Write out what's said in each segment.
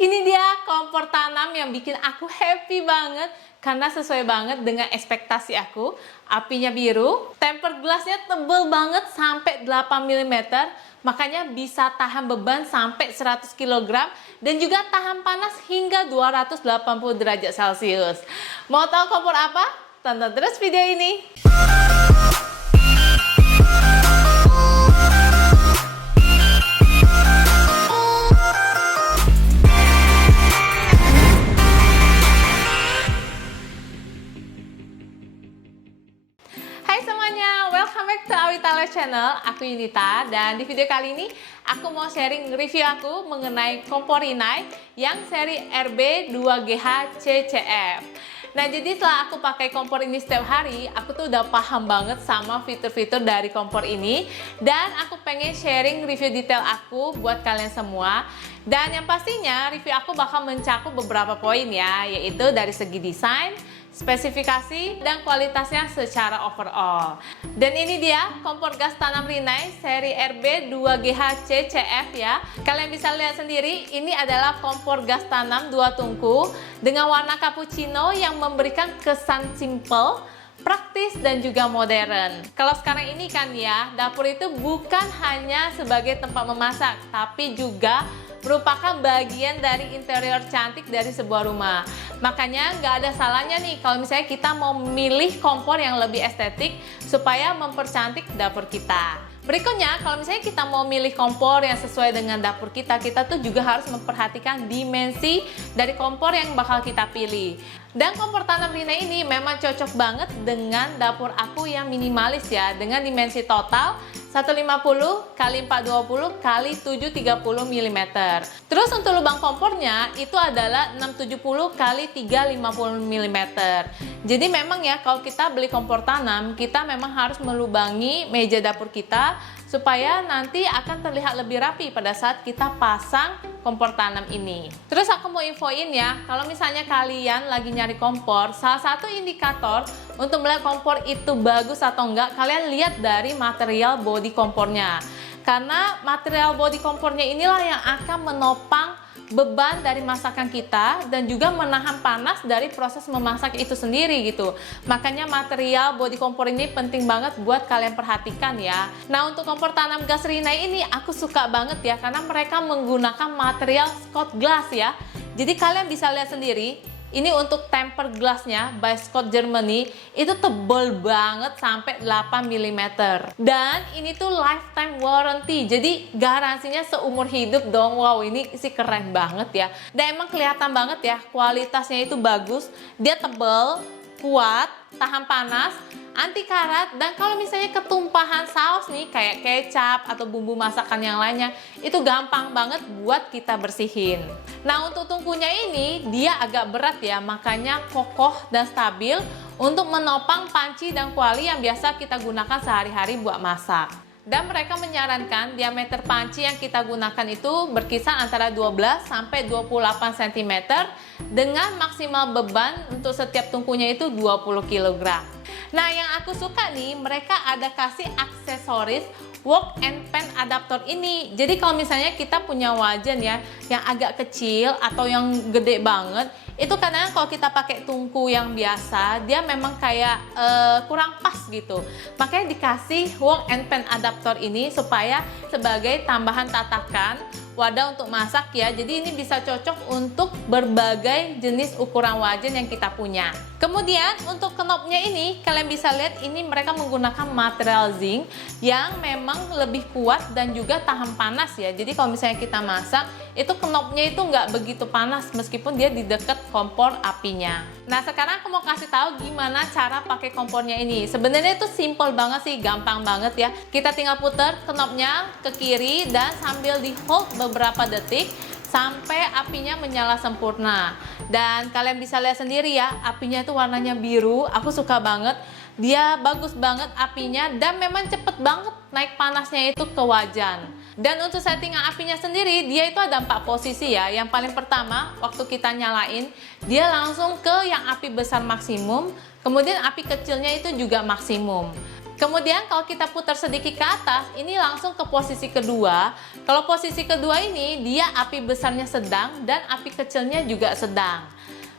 Ini dia kompor tanam yang bikin aku happy banget karena sesuai banget dengan ekspektasi aku. Apinya biru, tempered glassnya tebel banget sampai 8 mm, makanya bisa tahan beban sampai 100 kg dan juga tahan panas hingga 280 derajat Celcius. Mau tahu kompor apa? Tonton terus video ini. Hai semuanya, welcome back to Awitala Channel. Aku Yunita dan di video kali ini aku mau sharing review aku mengenai kompor Rinnai yang seri RB2GH CCF. Nah, jadi setelah aku pakai kompor ini setiap hari, aku tuh udah paham banget sama fitur-fitur dari kompor ini dan aku pengen sharing review detail aku buat kalian semua. Dan yang pastinya review aku bakal mencakup beberapa poin ya, yaitu dari segi desain, spesifikasi, dan kualitasnya secara overall. Dan ini dia kompor gas tanam Rinnai seri RB2GH CCF ya. Kalian bisa lihat sendiri, ini adalah kompor gas tanam 2 tungku dengan warna cappuccino yang memberikan kesan simple, praktis, dan juga modern. Kalau sekarang ini kan ya, dapur itu bukan hanya sebagai tempat memasak, tapi juga merupakan bagian dari interior cantik dari sebuah rumah. Makanya nggak ada salahnya nih kalau misalnya kita mau memilih kompor yang lebih estetik supaya mempercantik dapur kita. Berikutnya, kalau misalnya kita mau milih kompor yang sesuai dengan dapur kita, kita tuh juga harus memperhatikan dimensi dari kompor yang bakal kita pilih. Dan kompor tanam Rinnai ini memang cocok banget dengan dapur aku yang minimalis ya, dengan dimensi total 150 x 420 x 730 mm. Terus untuk lubang kompornya itu adalah 670 x 350 mm. Jadi memang ya kalau kita beli kompor tanam, kita memang harus melubangi meja dapur kita supaya nanti akan terlihat lebih rapi pada saat kita pasang kompor tanam ini. Terus aku mau infoin ya, kalau misalnya kalian lagi nyari kompor, salah satu indikator untuk melihat kompor itu bagus atau enggak, kalian lihat dari material bodi kompornya. Karena material bodi kompornya inilah yang akan menopang beban dari masakan kita dan juga menahan panas dari proses memasak itu sendiri gitu. Makanya material bodi kompor ini penting banget buat kalian perhatikan ya. Nah, untuk kompor tanam gas Rinnai ini aku suka banget ya karena mereka menggunakan material Scott Glass ya. Jadi kalian bisa lihat sendiri, ini untuk tempered glassnya by Scott Germany itu tebal banget sampai 8 mm. Dan ini tuh lifetime warranty, jadi garansinya seumur hidup dong. Wow, ini sih keren banget ya. Dan emang kelihatan banget ya kualitasnya itu bagus. Dia tebal, kuat, tahan panas, anti karat, dan kalau misalnya ketumpahan saus nih kayak kecap atau bumbu masakan yang lainnya itu gampang banget buat kita bersihin. Nah, untuk tungkunya ini dia agak berat ya, makanya kokoh dan stabil untuk menopang panci dan kuali yang biasa kita gunakan sehari-hari buat masak. Dan mereka menyarankan diameter panci yang kita gunakan itu berkisar antara 12 sampai 28 cm dengan maksimal beban untuk setiap tungkunya itu 20 kg. Nah, yang aku suka nih, mereka ada kasih aksesoris wok and pan adaptor ini. Jadi kalau misalnya kita punya wajan ya yang agak kecil atau yang gede banget, itu kadang kalau kita pakai tungku yang biasa dia memang kayak kurang pas gitu. Makanya dikasih wok and pan adaptor ini supaya sebagai tambahan tatakan wadah untuk masak ya. Jadi ini bisa cocok untuk berbagai jenis ukuran wajan yang kita punya. Kemudian untuk knobnya ini kalian bisa lihat, ini mereka menggunakan material zinc yang memang lebih kuat dan juga tahan panas ya. Jadi kalau misalnya kita masak, itu knobnya itu nggak begitu panas meskipun dia di dekat kompor apinya. Nah, sekarang aku mau kasih tahu gimana cara pakai kompornya ini. Sebenarnya itu simple banget sih, gampang banget ya. Kita tinggal putar knobnya ke kiri dan sambil di hold beberapa detik sampai apinya menyala sempurna. Dan kalian bisa lihat sendiri ya, apinya itu warnanya biru. Aku suka banget. Dia bagus banget apinya dan memang cepet banget naik panasnya itu ke wajan. Dan untuk settingan apinya sendiri, dia itu ada 4 posisi ya. Yang paling pertama, waktu kita nyalain, dia langsung ke yang api besar maksimum. Kemudian api kecilnya itu juga maksimum. Kemudian kalau kita putar sedikit ke atas, ini langsung ke posisi kedua. Kalau posisi kedua ini, dia api besarnya sedang dan api kecilnya juga sedang.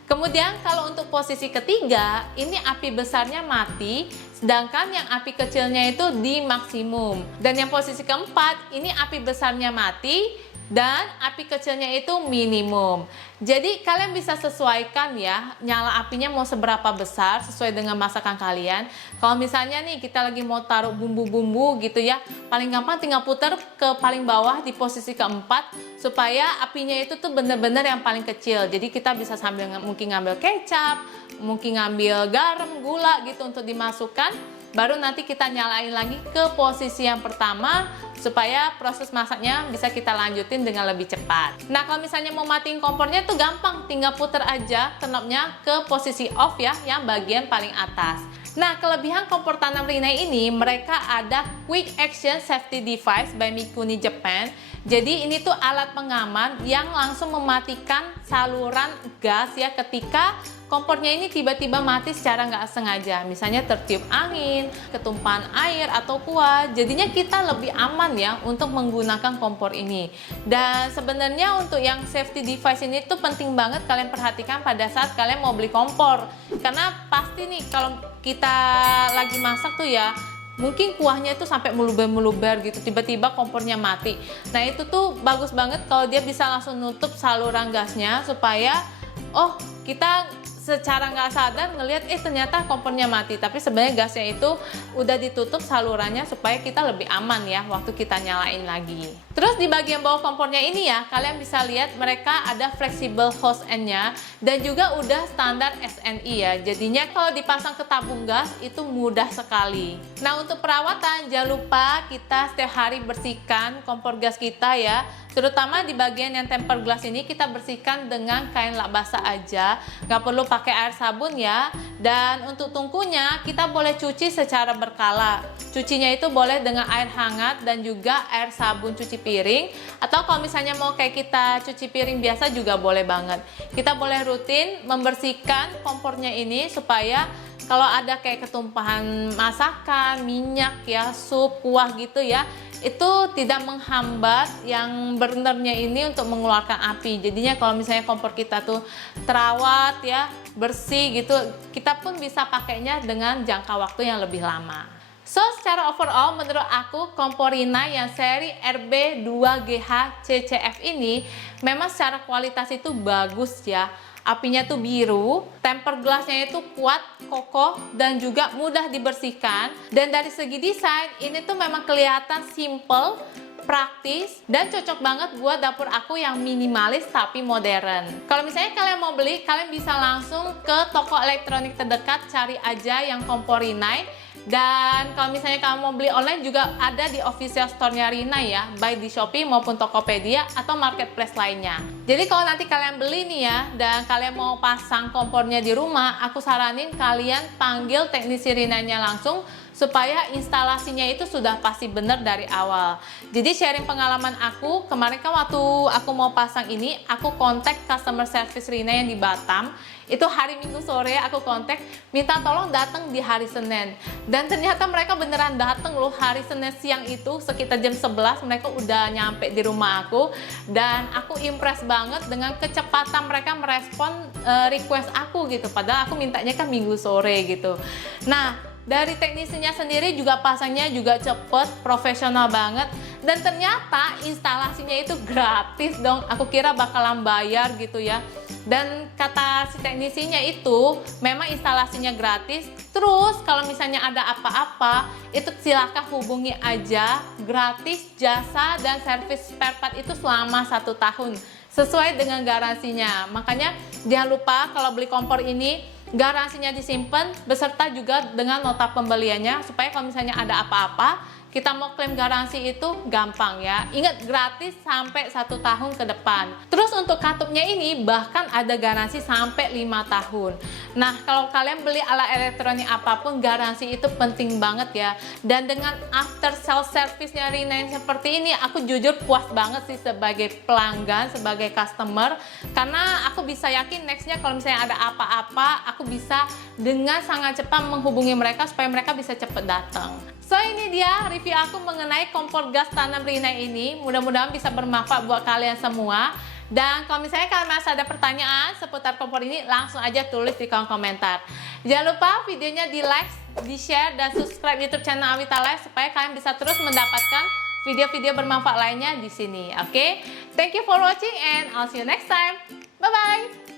Kemudian kalau untuk posisi ketiga, ini api besarnya mati, sedangkan yang api kecilnya itu di maksimum. Dan yang posisi keempat, ini api besarnya mati, dan api kecilnya itu minimum. Jadi kalian bisa sesuaikan ya, nyala apinya mau seberapa besar sesuai dengan masakan kalian. Kalau misalnya nih kita lagi mau taruh bumbu-bumbu gitu ya, paling gampang tinggal putar ke paling bawah di posisi keempat supaya apinya itu tuh bener-bener yang paling kecil. Jadi kita bisa sambil mungkin ngambil kecap, mungkin ngambil garam, gula gitu untuk dimasukkan. Baru nanti kita nyalain lagi ke posisi yang pertama supaya proses masaknya bisa kita lanjutin dengan lebih cepat. Nah, kalau misalnya mau matiin kompornya tuh gampang, tinggal puter aja knobnya ke posisi off ya, yang bagian paling atas. Nah, kelebihan kompor tanam Rinnai ini, mereka ada Quick Action Safety Device by Mikuni Japan. Jadi ini tuh alat pengaman yang langsung mematikan saluran gas ya ketika kompornya ini tiba-tiba mati secara nggak sengaja. Misalnya tertiup angin, ketumpahan air atau kuah. Jadinya kita lebih aman ya untuk menggunakan kompor ini. Dan sebenarnya untuk yang safety device ini tuh penting banget kalian perhatikan pada saat kalian mau beli kompor. Karena pasti nih kalau kita lagi masak tuh ya, mungkin kuahnya itu sampai meluber-meluber gitu, tiba-tiba kompornya mati. Nah itu tuh bagus banget kalau dia bisa langsung nutup saluran gasnya supaya kita secara nggak sadar ngelihat ternyata kompornya mati, tapi sebenarnya gasnya itu udah ditutup salurannya supaya kita lebih aman ya waktu kita nyalain lagi. Terus di bagian bawah kompornya ini ya, kalian bisa lihat mereka ada flexible hose end-nya dan juga udah standar SNI ya. Jadinya kalau dipasang ke tabung gas itu mudah sekali. Nah, untuk perawatan jangan lupa kita setiap hari bersihkan kompor gas kita ya. Terutama di bagian yang tempered glass ini kita bersihkan dengan kain lap basah aja, nggak perlu pakai air sabun ya. Dan untuk tungkunya kita boleh cuci secara berkala. Cucinya itu boleh dengan air hangat dan juga air sabun cuci piring. Atau kalau misalnya mau kayak kita cuci piring biasa juga boleh banget. Kita boleh rutin membersihkan kompornya ini supaya kalau ada kayak ketumpahan masakan, minyak ya, sup, kuah gitu ya, itu tidak menghambat yang burnernya ini untuk mengeluarkan api. Jadinya kalau misalnya kompor kita tuh terawat ya, bersih gitu, kita pun bisa pakainya dengan jangka waktu yang lebih lama. So, secara overall menurut aku kompor Rinnai yang seri RB2GH CCF ini memang secara kualitas itu bagus ya. Apinya tuh biru, tempered glassnya itu kuat, kokoh, dan juga mudah dibersihkan. Dan dari segi desain, ini tuh memang kelihatan simple, praktis, dan cocok banget buat dapur aku yang minimalis tapi modern. Kalau misalnya kalian mau beli, kalian bisa langsung ke toko elektronik terdekat, cari aja yang kompor Rinnai. Dan kalau misalnya kamu mau beli online juga ada di official store-nya Rinnai ya, baik di Shopee maupun Tokopedia atau marketplace lainnya. Jadi kalau nanti kalian beli nih ya, dan kalian mau pasang kompornya di rumah, aku saranin kalian panggil teknisi Rinnai-nya langsung supaya instalasinya itu sudah pasti benar dari awal. Jadi sharing pengalaman aku, kemarin kan waktu aku mau pasang ini, aku kontak customer service Rinnai yang di Batam. Itu hari Minggu sore aku kontak, minta tolong datang di hari Senin. Dan ternyata mereka beneran datang loh hari Senin siang itu, sekitar jam 11 mereka udah nyampe di rumah aku. Dan aku impress banget dengan kecepatan mereka merespon request aku gitu. Padahal aku mintanya kan Minggu sore gitu. Nah, dari teknisinya sendiri juga pasangnya juga cepet, profesional banget. Dan ternyata instalasinya itu gratis dong. Aku kira bakalan bayar gitu ya. Dan kata si teknisinya itu memang instalasinya gratis. Terus kalau misalnya ada apa-apa itu silahkan hubungi aja. Gratis jasa dan servis spare part itu selama 1 tahun sesuai dengan garansinya. Makanya jangan lupa kalau beli kompor ini garansinya disimpan beserta juga dengan nota pembeliannya supaya kalau misalnya ada apa-apa kita mau klaim garansi itu gampang ya. Ingat gratis sampai 1 tahun ke depan. Terus untuk katupnya ini bahkan ada garansi sampai 5 tahun. Nah, kalau kalian beli alat elektronik apapun garansi itu penting banget ya. Dan dengan after sales service-nya Rinnai seperti ini, aku jujur puas banget sih sebagai pelanggan, sebagai customer. Karena aku bisa yakin nextnya kalau misalnya ada apa-apa, aku bisa dengan sangat cepat menghubungi mereka supaya mereka bisa cepat datang. So ini dia review aku mengenai kompor gas tanam Rinnai ini. Mudah-mudahan bisa bermanfaat buat kalian semua. Dan kalau misalnya kalian masih ada pertanyaan seputar kompor ini, langsung aja tulis di kolom komentar. Jangan lupa videonya di like, di share, dan subscribe YouTube channel Awita Life supaya kalian bisa terus mendapatkan video-video bermanfaat lainnya di sini. Oke? Thank you for watching and I'll see you next time. Bye-bye!